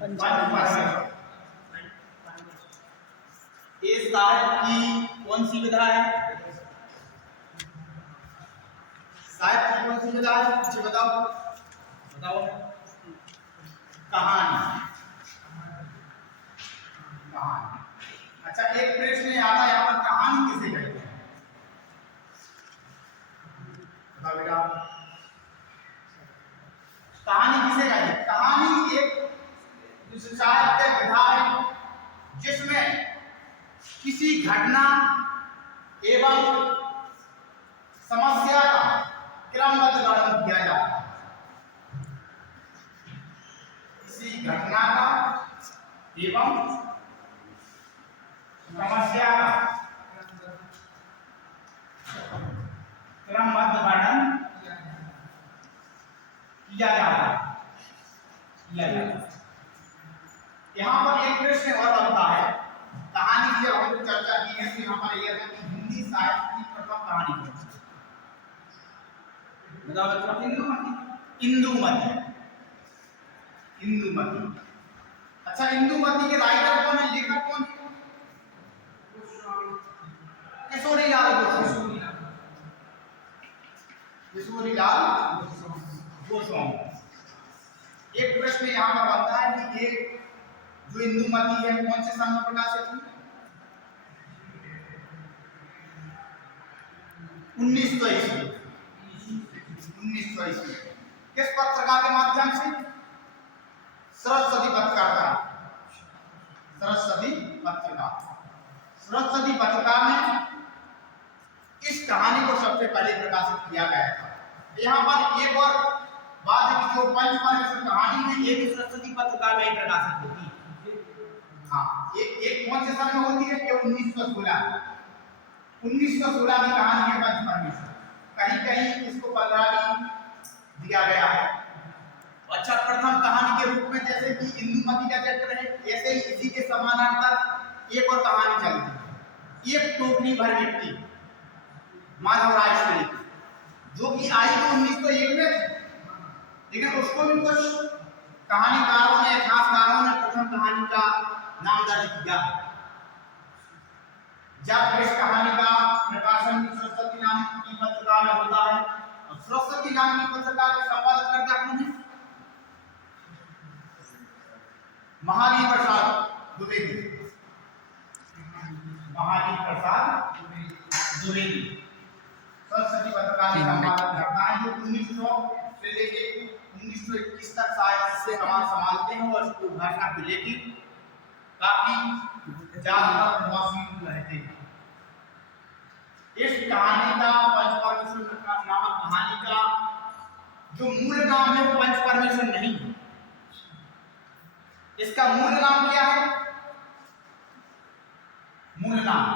पंचवर्षीय। इस साहित्य की कौन सी विधा है? साहित्य की कौन सी विधा है? मुझे बताओ बताओ। कहानी। कहानी। अच्छा, एक प्रश्न आता है यहाँ पर, कहानी किसे कहते हैं? बताओ बेटा, कहानी किसे कहते हैं? कहानी एक साहित्य विधा है जिसमें किसी घटना एवं समस्या का क्रमबद्ध वर्णन किया जाता है। किसी घटना का एवं समस्या का क्रमबद्ध वर्णन किया जाता है। यहाँ पर एक प्रश्न और बनता है, कहानी की जब हम लोग चर्चा की है तो यहाँ पर यह है कि हिंदी साहित्य की प्रथम कहानी कौन सी? बताओ बच्चों। इंदुमती। इंदुमती। अच्छा, इंदुमती के राइटर कौन है, लेखक कौन है? किशोरीलाल गोस्वामी। किशोरीलाल गोस्वामी। एक प्रश्न यहाँ पर बनता है कि ये जो इंदुमती है कौन से सन में प्रकाशित हुई? 1900 ईस्वी। 1900 ईस्वी। किस पत्रिका के माध्यम से? सरस्वती पत्रिका। सरस्वती पत्रिका। सरस्वती पत्रिका में इस कहानी को सबसे पहले प्रकाशित किया गया था। यहाँ पर एक और बात है कि जो पंचपर्मेश्वर कहानी है ये भी सरस्वती पत्रिका में ही प्रकाशित होती है। हाँ, एक कौन से सन में होती है? ये 1916 की कहानी है पंचपर्मेश्वर। कहीं कहीं इसको 15 दिया गया है। अच्छा, प्रथम कहानी के रूप में जैसे कि इंदुमती का चरित्र है, ऐसे ही इसी के समानांतर एक और कहानी चलती है, एक टोकरी भर मिट्टी, माधव राय श्री, जो कि आई तो 1901 में थी, लेकिन उसको भी कुछ कहानीकारों ने, इतिहासकारों ने प्रथम कहानी का नाम दर्ज किया। जब इस कहानी का प्रकाशन सरस्वती नाम की पत्रिका में होता है, और सरस्वती नाम की पत्रिका के संपादक करता कौन है? महावीर प्रसाद द्विवेदी। महावीर प्रसाद द्विवेदी सरस्वती पत्रिका के संपादक करता है, जो 1900 से लेके 1921 तक साहित्य से संभालते हैं और उसको भाषा को लेके काफी ज्यादा प्रभावशील रहते हैं। इस कहानी का पंचपर्मेश्वर नामक कहानी का जो मूल नाम है वो पंचपर्मेश्वर नहीं है। इसका मूल नाम क्या है? मूल नाम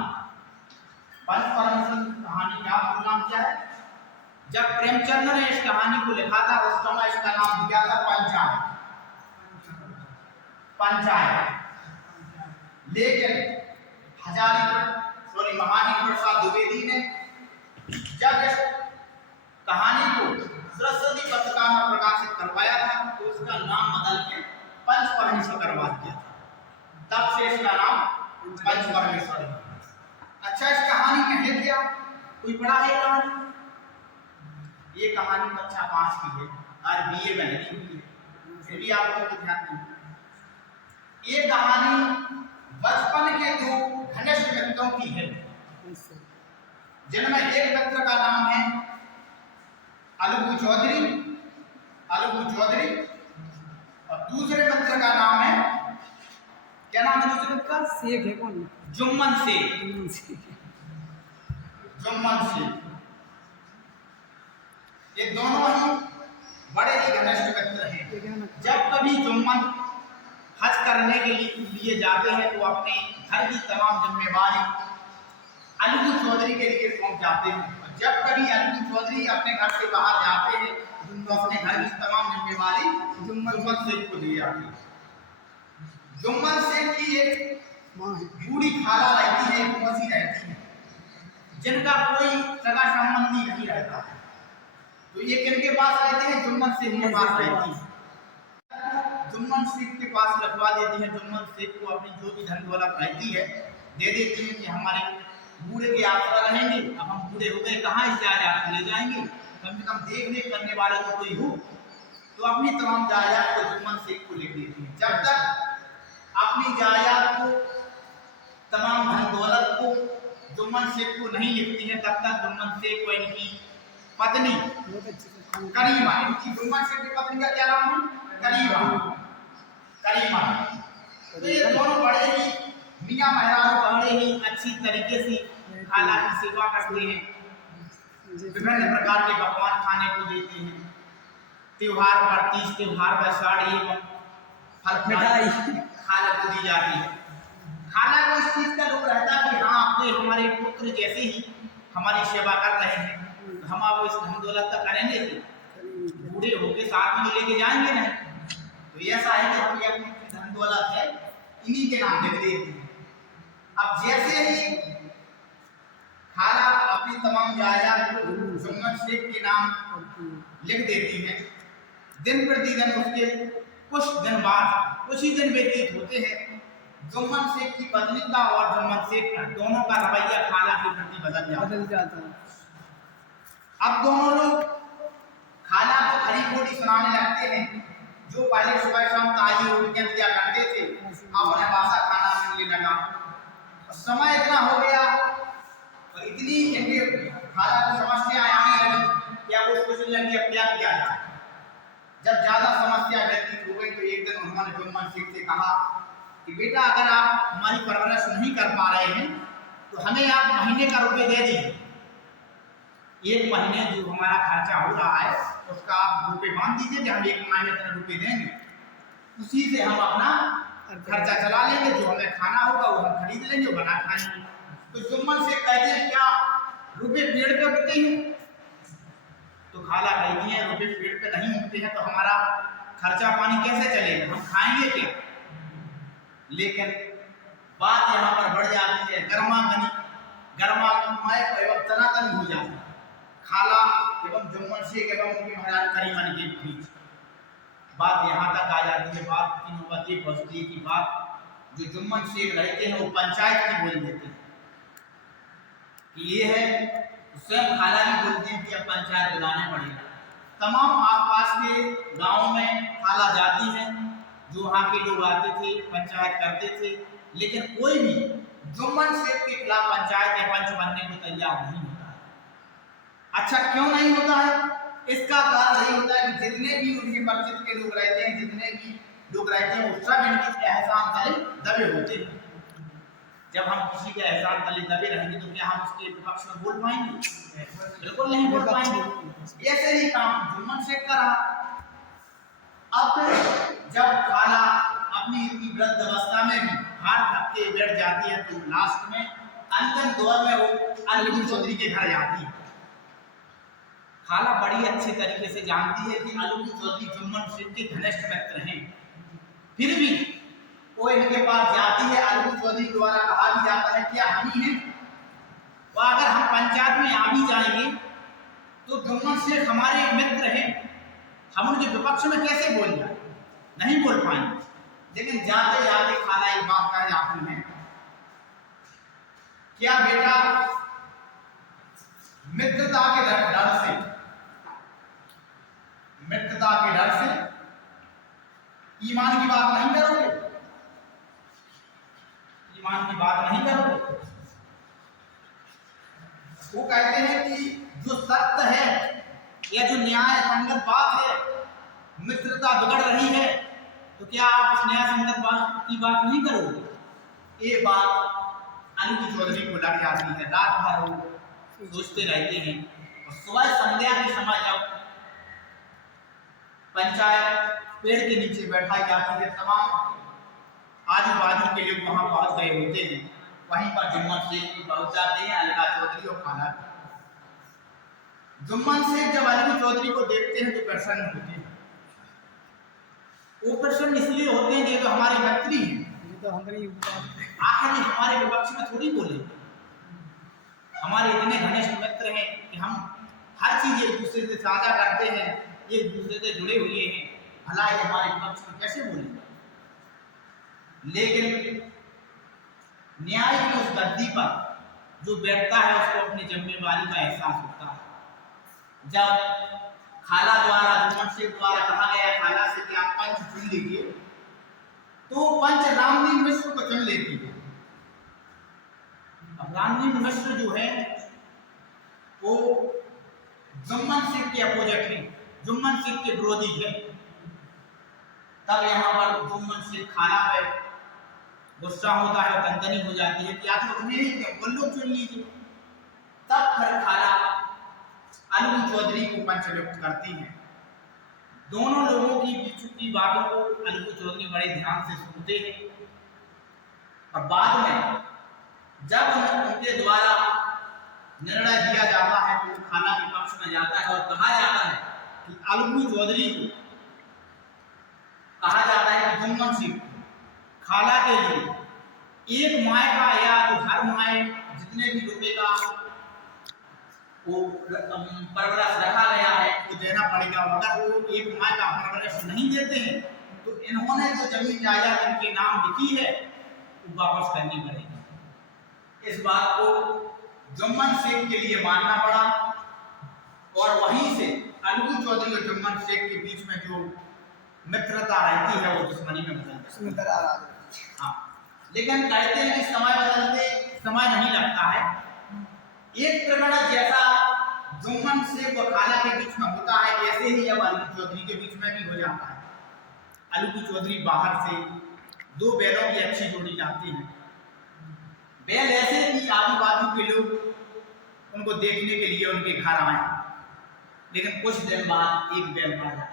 पंचपर्मेश्वर कहानी का मूल नाम क्या है? जब प्रेमचंद ने इस कहानी को लिखा था उस समय इसका नाम दिया था पंचायत। पंचायत। लेकिन महावीर प्रसाद द्विवेदी ने जब इस कहानी को सरस्वती पत्रिका में प्रकाशित करवाया था तो उसका नाम बदल के पंचपर्मेश्वर करवा दिया था। तब से इसका नाम पंचपर्मेश्वर है। अच्छा, इस कहानी में है क्या? कोई पढ़ा है कहानी? ये कहानी कक्षा 5 की है और BA में लगी हुई है, फिर भी आप लोगों को ध्यान दें। ये कहानी बचपन के दो घनिष्ठ मित्रों की है, जिनमें एक मित्र का नाम है अलगू चौधरी और दूसरे मित्र का नाम है, क्या नाम है दूसरे मित्र का? शेख है कौन? जुम्मन शेख। ये दोनों ही बड़े ही घनिष्ठ मित्र हैं। जब कभी जुम्मन हज करने के लिए जाते हैं तो अपने घर की तमाम जिम्मेवारी अलगू चौधरी के लिए सौंप जाते हैं, और जब कभी अलगू चौधरी अपने घर से बाहर जाते हैं तो अपने घर की तमाम जिम्मेवारी जुम्मन शेख को दी जाती है। जुम्मन शेख की एक बूढ़ी खाला रहती है, एक मौसी रहती है, जिनका कोई सगा संबंधी नहीं रहता है। तो ये किनके पास रहते हैं? जुम्मन शेख के पास रहती है। जुम्मन शेख के पास रखवा देती हैं। जुम्मन शेख को अपनी जो भी धन दौलत रहती है दे देती हैं कि हमारे बूढ़े के आसरा रहेंगे, अब हम बूढ़े हो गए, कहाँ इस जायदाद को ले जाएंगे, कम से कम देख रेख करने वाला तो कोई हो। तो अपनी तमाम जायदाद को जुम्मन शेख को लिख देती है। जब तक अपनी जायदाद को, तमाम धन दौलत को जुम्मन शेख को नहीं लिखती है, तब तक जुम्मन शेख को इनकी पत्नी करीमा, इनकी जुम्मन शेख की पत्नी का क्या नाम है? करीमा। तो ये दोनों बड़े ही मियां मेहरारू बड़े ही अच्छी तरीके से खाला की सेवा करते हैं, विभिन्न प्रकार के पकवान खाने को देते हैं। त्योहार पर, तीज त्योहार पर साड़ी एवं फल मिठाई खाला को दी जाती है। खाला को इस चीज का दुख रहता है कि हाँ आपके हमारे पुत्र जैसे ही हमारी सेवा कर रहे हैं, तो हम आपको इस धन दौलत तक करेंगे, बूढ़े होके साथ में लेके जाएंगे नहीं। तो ऐसा है कि हम ये अपनी धन दौलत है इन्हीं के नाम लिख देते हैं। अब जैसे ही खाला अपनी तमाम जायदाद को जुम्मन शेख के नाम लिख देती है, दिन प्रतिदिन उसके कुछ दिन बाद, कुछ ही दिन व्यतीत होते हैं, जुम्मन शेख की पत्नी का और जुम्मन शेख का दोनों का रवैया खाला के प्रति बदल जाता है। अब दोनों लोग खाला को खरी खोटी सुनाने लगते हैं। जो पहले सुबह शाम ताजी रोटियां दिया करते थे, अब उन्हें बासा खाना मिलने लगा। समय इतना हो गया और इतनी इनके खाला को समस्या आने लगी कि अब उसको सोचने लगी अब क्या किया जाए। जब ज्यादा समस्या व्यतीत हो गई तो एक दिन उन्होंने जुम्मन शेख से कहा कि बेटा अगर आप हमारी परवरिश नहीं कर पा रहे हैं तो हमें आप महीने का रुपये दे दीजिए। एक महीने जो हमारा खर्चा हो रहा है उसका आप रुपये बांध दीजिए कि हम एक महीने इतने रुपये देंगे, उसी से हम अपना खर्चा चला लेंगे, जो हमें खाना होगा वो हम खरीद लेंगे, वो बना खाएंगे। तो जुम्मन शेख कहते हैं क्या रुपये पेड़ पे उगते हैं? तो खाला कहती है रुपये पेड़ पे नहीं उगते हैं तो हमारा खर्चा पानी कैसे चलेगा, हम खाएंगे क्या? लेकिन बात यहाँ पर बढ़ जाती है, गर्मामय एवं तनातनी हो जाती है खाला एवं जुम्मन शेख एवं उनकी महाराज करीमन के बीच। बात यहाँ तक आ जाती है, बात की नौबत ये पहुँचती है कि बात जो जुम्मन शेख रहते हैं वो पंचायत की बोल देते हैं कि ये है, स्वयं खाला भी बोलते हैं कि अब पंचायत बुलाने पड़ेगा। तमाम आसपास के गाँव में खाला जाती है, जो वहाँ के लोग आते थे पंचायत करते थे, लेकिन कोई भी जुम्मन शेख के खिलाफ पंचायत या पंच बनने को तैयार नहीं होता है। अच्छा क्यों नहीं होता है? इसका कारण यही होता है कि जितने भी उनके परिचित के लोग रहते हैं, जितने भी लोग रहते हैं, वो सब इनके एहसान तले दबे होते हैं। जब हम किसी के एहसान तले दबे रहेंगे तो क्या हम उसके पक्ष में बोल पाएंगे? बिल्कुल नहीं बोल पाएंगे। ऐसे ही काम जुम्मन शेख का रहा। अब जब खाला अपनी इतनी वृद्ध अवस्था में भी हार थक के बैठ जाती है तो लास्ट में अंतिम दौर में वो अलवी चौधरी के घर जाती है। खाला बड़ी अच्छे तरीके से जानती है कि अलवी चौधरी जुम्मन शेख के घनिष्ठ मित्र हैं, फिर भी वो इनके पास जाती है। अलवी चौधरी द्वारा कहा भी जाता है क्या हम ही हैं, और अगर हम पंचायत में आ भी जाएंगे तो जुम्मन शेख हमारे मित्र हैं, हम उनके विपक्ष में कैसे बोल जाए, नहीं बोल पाएंगे। लेकिन जाते जाते खाला एक बात कह जाती है, क्या बेटा मित्रता के डर से ईमान की बात नहीं करोगे? ईमान की बात नहीं करोगे? वो कहते हैं कि जो सत्य है या जो न्याय संगत बात है, मित्रता बिगड़ रही है, तो क्या आप उस न्याय संगत बात की बात नहीं करोगे? ये बात अलवी चौधरी को लग जाती है। रात भर वो सोचते रहते हैं और सुबह संध्या के समय जब पंचायत पेड़ के नीचे बैठाई जाती है, तमाम आजू बाजू के लोग वहां पहुंच गए होते हैं, वहीं पर जुम्मन शेख भी पहुंच जाते हैं, अलगा चौधरी और खाला। जुम्मन शेख जब अलवी चौधरी को देखते हैं तो प्रसन्न होते हैं। वो प्रसन्न इसलिए होते हैं कि तो हमारे मित्र हैं, आखिर हमारे विपक्ष में थोड़ी बोले, हमारे इतने घनिष्ठ मित्र हैं कि हम हर चीज एक दूसरे से साझा करते हैं, एक दूसरे से जुड़े हुए हैं, भला ये हमारे पक्ष में कैसे बोलेंगे। लेकिन न्याय की उस गद्दी पर जो बैठता है उसको अपनी जिम्मेवारी का एहसास होता है। जब खाला द्वारा जुम्मन शेख द्वारा कहा गया खाला से कि आप पंच चुन लीजिए, तो पंच रामदीन मिश्र को चुन लेती है। अब रामदीन मिश्र जो है वो जुम्मन शेख के अपोजिट है, जुम्मन शेख के विरोधी है। तब यहाँ पर जुम्मन शेख खाला पे गुस्सा होता है, तनतनी हो जाती है कि आखिर उन्हें ही क्या वो लोग चुन लीजिए। तब फिर खाला अलगू चौधरी को पंच नियुक्त करती है। दोनों लोगों की बीच की बातों को अलगू चौधरी बड़े ध्यान से सुनते हैं और बाद में जब उनके द्वारा निर्णय दिया जाता है तो खाला के पक्ष में जाता है और कहा जाता है कि अलगू चौधरी को कहा जाता है कि जुम्मन शेख खाला के लिए एक माह का या जो हर माह जितने भी रुपए का वो परवरिश रखा गया है वो देना पड़ेगा। अगर वो एक माह का परवरिश नहीं देते हैं तो इन्होंने जो जमीन जायदाद इनके नाम लिखी है वो वापस करनी पड़ेगी। इस बात को जुम्मन शेख के लिए मानना पड़ा और वहीं से अलगू चौधरी और जुम्मन शेख के बीच में जो मित्रता रहती है वो दुश्मनी में बदल जाती है। हाँ, लेकिन कहते हैं कि समय बदलते समय नहीं लगता है। एक प्रकरण जैसा जुम्मन शेख और खाला के बीच में होता है ऐसे ही अब अलगू चौधरी के बीच में भी हो जाता है। अलगू चौधरी बाहर से दो बैलों की अच्छी जोड़ी लाते हैं। बैल ऐसे कि आजू बाजू के लोग उनको देखने के लिए उनके घर आए, लेकिन कुछ दिन बाद एक बैल मर जाता है।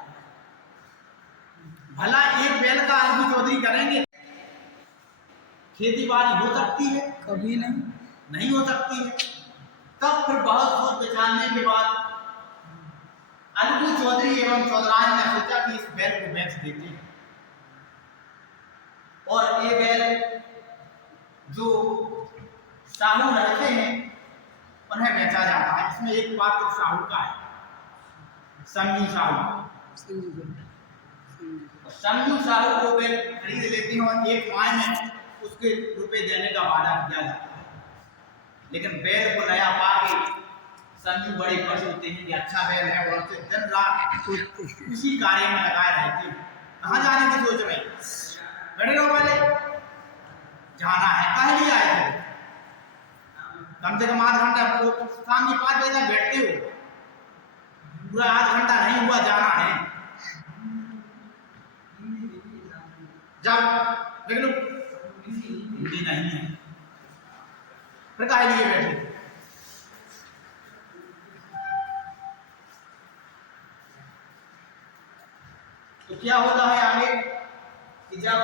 भला एक बैल का अलगू चौधरी करेंगे? खेती बाड़ी हो सकती है? कभी नहीं हो सकती है। तब फिर बहुत सोच विचारने के बाद अलगू चौधरी एवं चौधराइन ने सोचा कि इस बैल को बेच देते हैं और ये बैल जो साहू रहते हैं उन्हें बेचा जाता है। इसमें एक पात्र साहू का है, संजू साहू। संजू साहू को बैल खरीद लेती हैं और एक माह में उसके रुपए देने का वादा किया जाता है। लेकिन बैल को नया पाके संजू बड़े खुश होते हैं कि अच्छा बैल है और उससे दिन रात उसी कार्य में लगाए रहते हैं। कहाँ जाने की सोच रहे हैं? खड़े रहो, पहले जाना है। कहाँ लिए आए थे? कम से कम आध घंटा, शाम के 5 बजे तक बैठते हो, पूरा आध घंटा नहीं हुआ, जाना है। जाओ देख लो, हिंदी नहीं है, फिर काहे लिए बैठे? तो क्या होता है आगे कि जब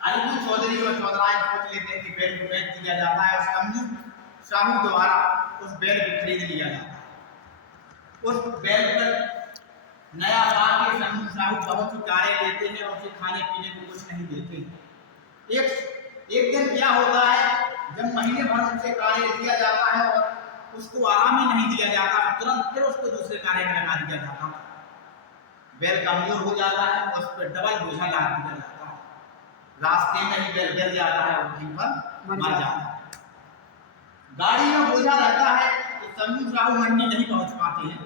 अलगू चौधरी और चौधराइन सोच लेते हैं कि बैल को बेच दिया जाता है और संजू साहू द्वारा उस बैल को खरीद लिया जाता है। उस बैल पर नया पाके संजू साहू बहुत ही कार्य लेते हैं और उसे खाने पीने को कुछ नहीं देते। एक दिन क्या होता है, जब महीने भर उनसे कार्य लिया जाता है और उसको आराम ही नहीं दिया जाता, तुरंत फिर उसको दूसरे कार्य में लगा दिया जाता है। बैल कमजोर हो जाता है, उस पर डबल बोझा लाद दिया जाता है। रास्ते में ही बैल गिर जाता है और वहीं पर मर जाता है। गाड़ी में बोझा रहता है तो संजू साहू मंडी नहीं पहुंच पाते हैं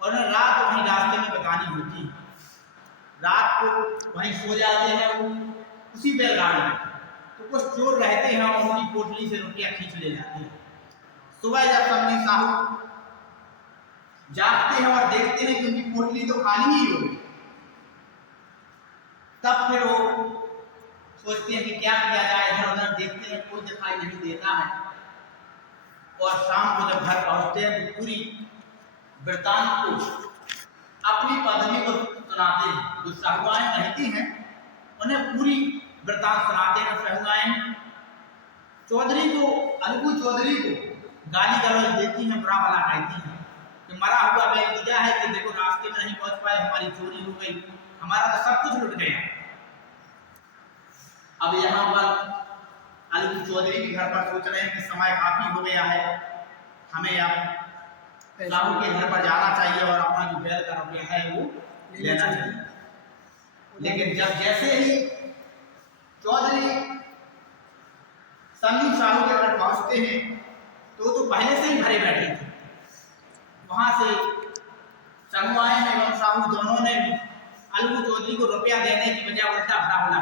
और रात वहीं रास्ते में बितानी होती है। रात को वहीं सो जाते हैं उसी बैलगाड़ी में। तो कुछ चोर रहते हैं और उनकी पोटली से रोटियां खींच ले जाते हैं। सुबह जब संजू साहू जागते हैं और देखते हैं कि उनकी पोटली तो खाली ही होगी, तब फिर वो सोचते हैं कि क्या किया जाए। इधर उधर देखते हैं, कोई दिखाई नहीं देता है और शाम को जब घर पहुंचते हैं तो पूरी वृतांत को अपनी पत्नी को सुनाते हैं। जो साहूआइन रहती हैं उन्हें पूरी वृतांत सुनाते हैं। साहूआइन चौधरी को, अलगू चौधरी को गाली गलौज देती हैं, बुरा भला कहती हैं कि मरा हुआ बैल दिया है कि देखो रास्ते में नहीं पहुंच पाए, हमारी चोरी हो गई, हमारा तो सब कुछ लुट गया। अब यहाँ पर अलगू चौधरी के घर पर सोच रहे हैं कि समय काफी हो गया है, हमें अब साहू के घर पर जाना चाहिए और अपना जो बैल का रुपया है वो लेना चाहिए। लेकिन जब जैसे ही चौधरी संदीप साहू के घर पहुंचते हैं तो पहले से ही भरे बैठे थे। वहां से संगवाई ने एवं साहू दोनों ने भी अलगू चौधरी को रुपया देने की बजाय उल्टा भरा बोला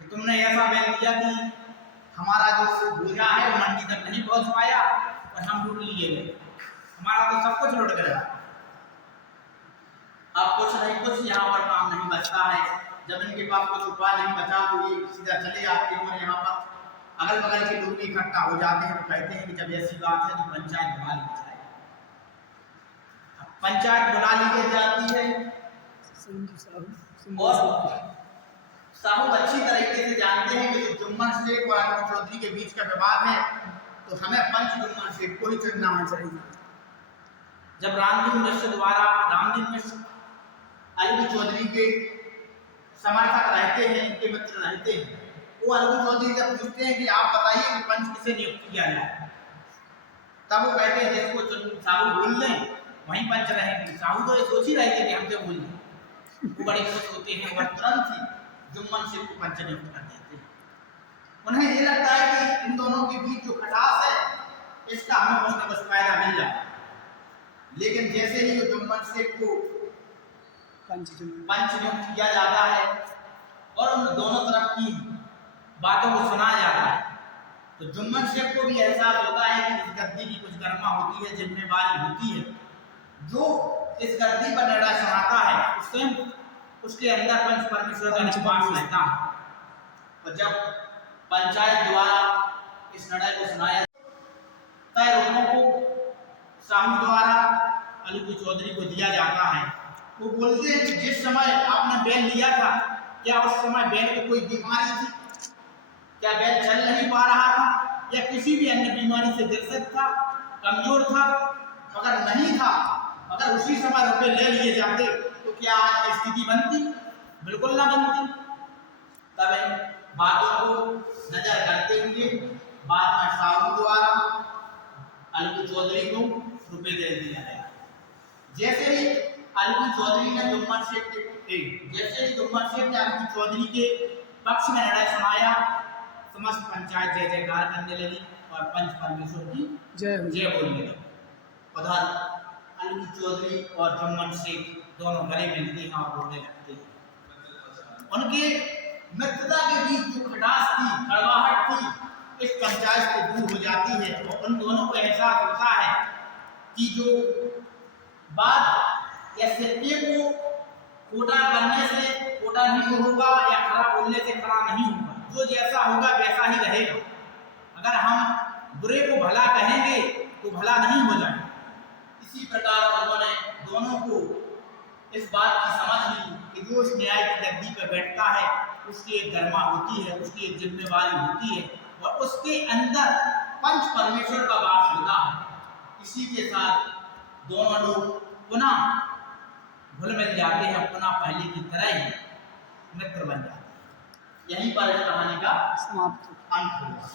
कि तुमने ऐसा बैन दिया कि हमारा जो बोझा है वो मंडी तक नहीं पहुंच पाया और हम लूट लिए गए, हमारा तो सब कुछ लुट गया। अब कुछ नहीं कुछ यहाँ पर काम नहीं बचता है। जब इनके पास कुछ उपाय नहीं बचा तो ये सीधा चले आते हैं और यहाँ पर अगल बगल के लोग इकट्ठा हो जाते हैं तो कहते हैं कि जब ऐसी बात है तो पंचायत बुला ली जाए। पंचायत बुला ली जाती है और साहू अच्छी तरीके से जानते हैं कि जो जुम्मन शेख और अलगू चौधरी के बीच का विवाद है तो हमें पंच जुम्मन शेख को ही चुनना चाहिए। जब रामदीन मिश्र अलगू चौधरी के समर्थक रहते हैं, इनके मित्र रहते हैं, वो अलगू चौधरी जब पूछते हैं कि आप बताइए कि पंच किसे नियुक्त किया जाए, तब वो कहते हैं जिसको साहू बोल लें वहीं पंच रहेंगे। साहू तो ये सोच ही रहे थे कि हमसे बोल लें, वो बड़े खुश होते हैं और तुरंत ही जुम्मन शेख को पंच नियुक्त कर देते हैं। उन्हें ये लगता है कि इन दोनों के बीच जो खटास है इसका हमें कुछ न कुछ फायदा मिल जाए। लेकिन जैसे ही जुम्मन शेख को पंच नियुक्त किया जाता है और उन दोनों तरफ की बातों को सुना जाता है तो जुम्मन शेख को भी एहसास होता है कि इस गद्दी की कुछ गर्मा होती है, जिम्मेवारी होती है। जो इस गद्दी पर निर्णय सुनाता है उससे उसके अंदर पंच परमेश्वर का विश्वास रहता है। और जब पंचायत द्वारा इस निर्णय को सुनाया तय लोगों को साहू द्वारा अलगू चौधरी को दिया जाता है। वो बोलते हैं कि जिस समय आपने बैन लिया था क्या उस समय बैन को कोई बीमारी थी, क्या बैन चल नहीं पा रहा था या किसी भी अन्य बीमारी से ग्रसित था, कमजोर था? अगर नहीं था, अगर उसी समय रुपए ले लिए जाते तो क्या आज स्थिति बनती? बिल्कुल ना बनती। तब इन बातों को नजर करते हुए बाद में साहू द्वारा अलगू चौधरी को रुपए दे दिया गया। जैसे ही अलगू चौधरी ने जुम्मन शेख ने अलगू चौधरी के पक्ष में निर्णय सुनाया, समस्त पंचायत जय जयकार करने लगी और पंच परमेश्वर की जय बोलने लगी। उधर अलगू चौधरी और जुम्मन शेख दोनों गले मिलते हैं और रोने लगते हैं। उनके मित्रता के बीच जो खटास थी, कड़वाहट थी, इस पंचायत से दूर हो जाती है और उन दोनों को एहसास होता है कि जो बात या सिक्के को खोटा करने से खोटा नहीं होगा या खरा बोलने से खरा नहीं होगा, जो जैसा होगा वैसा ही रहेगा। अगर हम बुरे को भला कहेंगे तो भला नहीं हो जाए। इसी प्रकार उन्होंने दोनों को इस बात की समझ ली कि जो इस न्याय की गद्दी पर बैठता है उसकी एक गरिमा होती है, उसकी एक जिम्मेवारी होती है और उसके अंदर पंच परमेश्वर का वास होता है। इसी के साथ दोनों लोग पुनः घुल मिल जाते हैं, पुनः पहले की तरह ही मित्र बन जाते हैं। यहीं पर इस कहानी का समाप्त अंत हुआ।